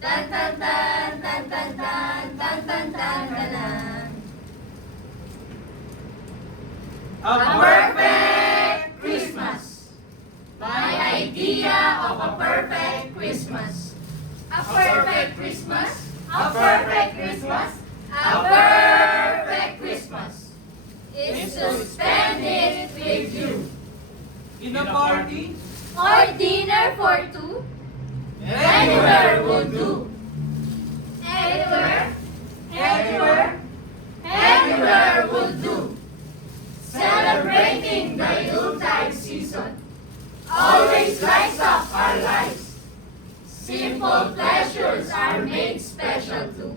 Tan tan tan tan tan tan tan tan tan tan. A perfect Christmas. My idea of a perfect Christmas. A perfect Christmas. A perfect Christmas. A perfect Christmas is to spend it with you. In a party, Or dinner for two. Anywhere will do. Anywhere, anywhere, anywhere will do. Celebrating the Yuletide season always lights up our lives. Simple pleasures are made special too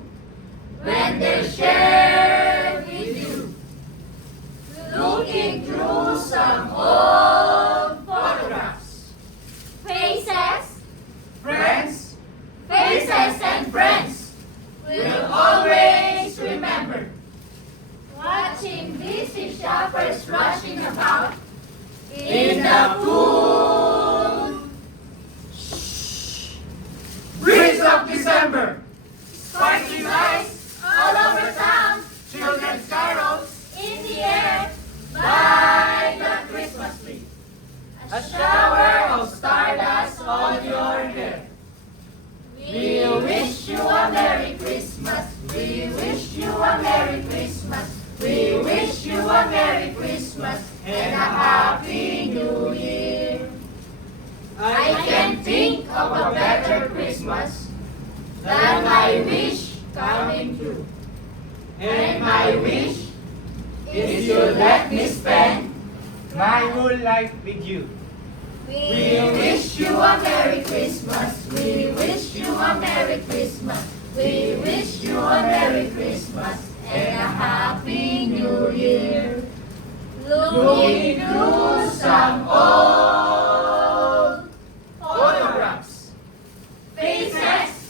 when they're shared with you. Looking through some old photographs. Faces, friends, faces and friends will always remember. Watching busy shoppers rushing about in the cool breeze of December, sparkling lights all over town, children's carols, in the air by the Christmas tree. A shower of stardust on your hair. We wish you a Merry Christmas. We wish you a Merry Christmas. We wish you a Merry Christmas and a Happy New Year. I can't think of a better Christmas than my wish coming true. And my wish is you let me spend my whole life with you. We wish you a Merry Christmas. We wish you a Merry Christmas. We wish you a Merry Christmas and a Happy New Year. Looking through some old photographs. Faces,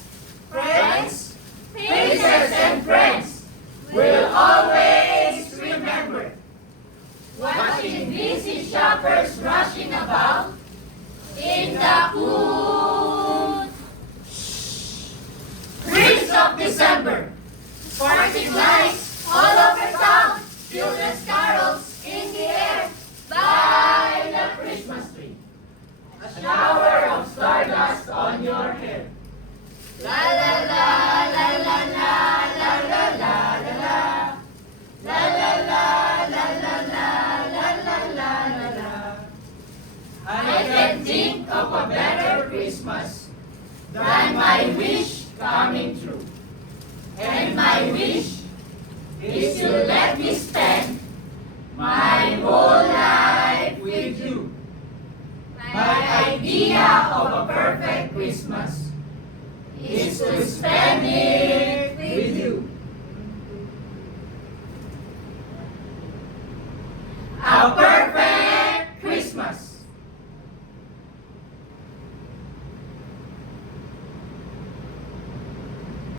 friends, faces and friends will always remember. Watching busy shoppers rushing about in the cool breeze of December. Sparkling lights all over town, children's carols in the air by the Christmas tree. A shower of stardust on your hair. La la la la la la la la la la la. La la la la la la la la la la la. I can think of a better Christmas than my wish coming true. And my wish is to let me spend my whole life with you. My idea of a perfect Christmas is to spend it with you. A